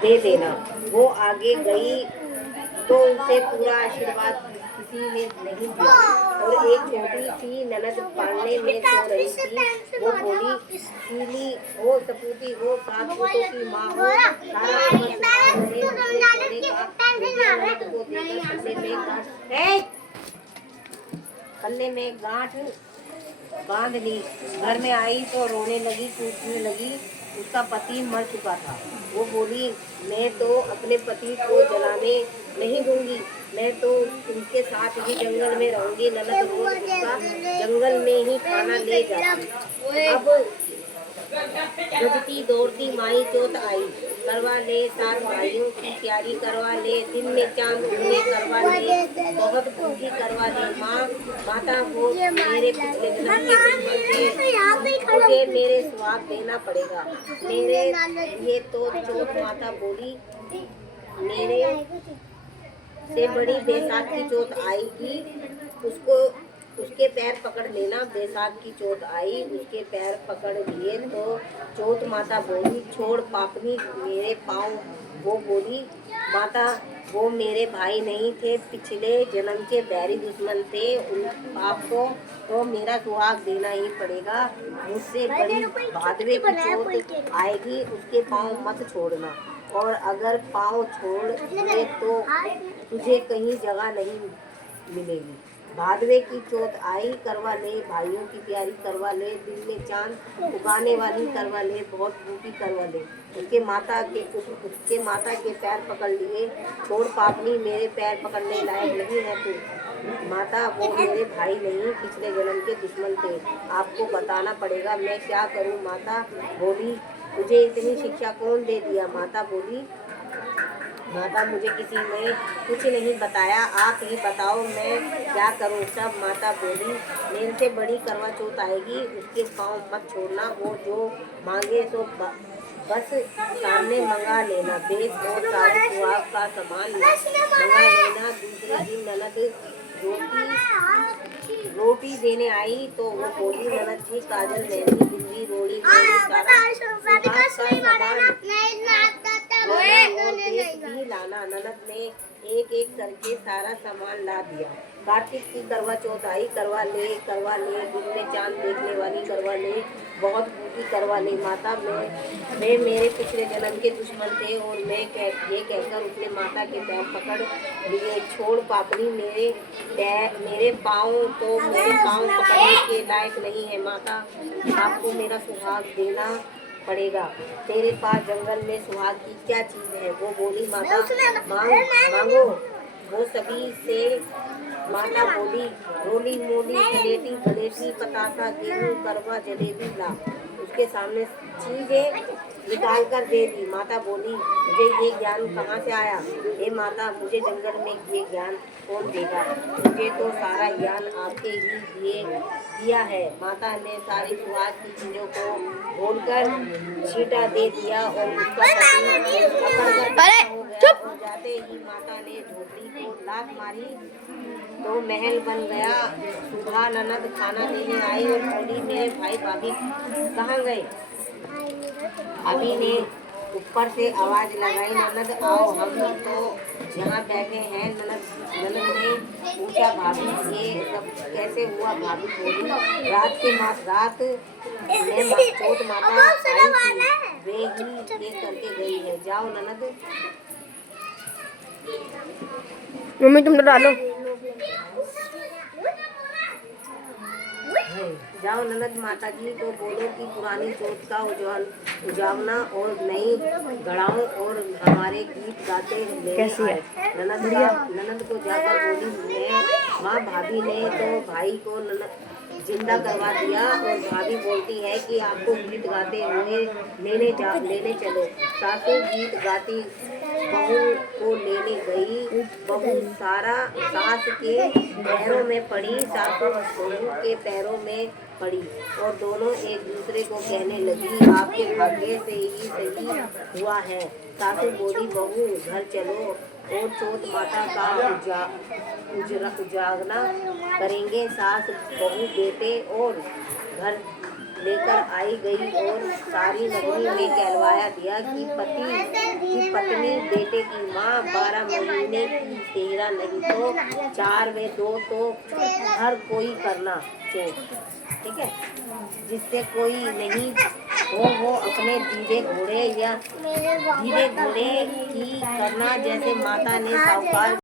दे देना। वो आगे गई तो उसे पूरा आशीर्वाद किसी ने नहीं दिया। और एक छोटी सी ननद पालने में सो रही थी। वो बोली, सीली हो, सपूती हो, सात पुतों की माँ हो, सारा उम्र सुहाग रहे। उसने सोने का रुपया ननद को देकर कन्ने में गांठ बांध ली। घर में आई तो रोने लगी, टूटने लगी। उसका पति मर चुका था। वो बोली, मैं तो अपने पति को जलाने नहीं दूंगी, मैं तो उनके साथ ही जंगल में रहूंगी। ननद रोज उसका जंगल में ही खाना ले जाती। अब गजती दौड़ती माई चौथ आई, करवा ले सात भाइयों की तैयारी, करवा ले दिन में चांद उगने, करवा ले बहुत पूजी, करवा ले माता को मेरे पिछले जन्म के दुश्मन थे, मुझे मेरे स्वाद देना पड़ेगा मेरे ये। तो चौथ माता बोली, मेरे से बड़ी बैसाख की चौथ आएगी, उसको उसके पैर पकड़ लेना। बैसाख की चौथ आई, उसके पैर पकड़ लिए तो चौथ माता बोली, छोड़ पापनी मेरे पाँव। वो बोली, माता वो मेरे भाई नहीं थे, पिछले जन्म के बैरी दुश्मन थे, उन पाप को तो मेरा सुहाग देना ही पड़ेगा। मुझसे बड़ी भादवे की चौथ आएगी, उसके पाँव मत छोड़ना, और अगर पाँव छोड़ दे तो तुझे कहीं जगह नहीं मिलेगी। भादवे की चौथ आई, करवा ले भाइयों की तैयारी, करवा ले दिन में चांद उगाने वाली, करवा ले बहुत भूखी, करवा ले। उसके माता के पैर पकड़ लिए, छोड़ पापनी मेरे पैर पकड़ने लायक नहीं है तू। माता वो मेरे भाई नहीं, पिछले जन्म के दुश्मन थे, आपको बताना पड़ेगा, मैं क्या करूं। माता बोली, तुझे इतनी शिक्षा कौन दे दिया। माता बोली, माता मुझे किसी ने कुछ नहीं बताया, आप ही बताओ मैं क्या करूं। तब माता बोली, मेरे से बड़ी करवा चौथ आएगी, उसके पाँव मत छोड़ना, वो जो मांगे तो बस सामने मंगा लेना, बेच और सारे सुहाग का सामान मंगा लेना। दूसरे दिन ननद रोटी देने आई तो वो बोली, ननद जी काजल मेहंदी बिंदी रोड़ी सारा सुहाग का सामान भी लाना। ननद ने एक एक करके सारा सामान ला दिया। कार्तिक की करवा चौथ आई, करवा ले दिन में चांद देखने वाली, करवा ले बहुत भूखी, करवा ले माता मैं मेरे पिछले जन्म के दुश्मन थे, और मैं ये कहकर उसने माता के पैर पकड़ लिए, छोड़ पापड़ी मेरे पाँव तो मेरे पाँव पकड़ने के लायक नहीं है। माता आपको मेरा सुहाग देना पड़ेगा, तेरे पास जंगल में सुहाग की क्या चीज है। वो बोली, माता मांगो। वो सभी से माता बोली, रोली मोली जलेबी गलेबी पतासा गेहूं करवा जलेबी ला। उसके सामने चीजें निकाल कर दे दी। माता बोली, मुझे ये ज्ञान कहाँ से आया। हे माता, मुझे जंगल में ये ज्ञान कौन देगा, मुझे तो सारा ज्ञान आपके ही दिया है। माता ने सारी सुहाग की चीजों को बोलकर छींटा दे दिया, और उसका और जाते ही माता ने झोपड़ी को लात मारी तो महल बन गया। सुबह ननद खाना देने आई और बोली, मेरे भाई भाभी कहाँ गए। भाभी ने ऊपर से आवाज लगाई, ननद आओ, हम तो यहाँ बैठे हैं। ननद ने पूछा, भाभी ये सब कैसे हुआ। भाभी बोली, रात में चौथ माता आई थी, वे ही ये करके गई है। जाओ ननद। मम्मी तुम तो डालो। जाओ ननद माता जी को बोलो कि पुरानी चौथ का उजावना और नई गढ़ाओ और हमारे गीत गाते लेने आए। ननद को जाकर बोली, मैं माँ भाभी ने तो भाई को जिंदा करवा दिया, और भाभी बोलती है कि आपको गीत गाते हुए लेने चलो। सासू गीत गाती बहू को लेने गई। बहू सास के पैरों में पड़ी, सासू बहू के पैरों में पड़ी, और दोनों एक दूसरे को कहने लगी, आपके भाग्य से ही सही हुआ है। सासू बोली, बहू घर चलो और चौथ माता का उजागना करेंगे। सास बहू बेटे और घर लेकर आई गई और सारी नगरी में कहलवाया दिया कि पत्नी बेटे की माँ, 12 महीने की 13 नहीं तो 4 में 2 तो हर कोई करना तो, ठीक है। जिससे कोई नहीं हो वो अपने धीरे घोड़े की करना, जैसे माता ने साहूकार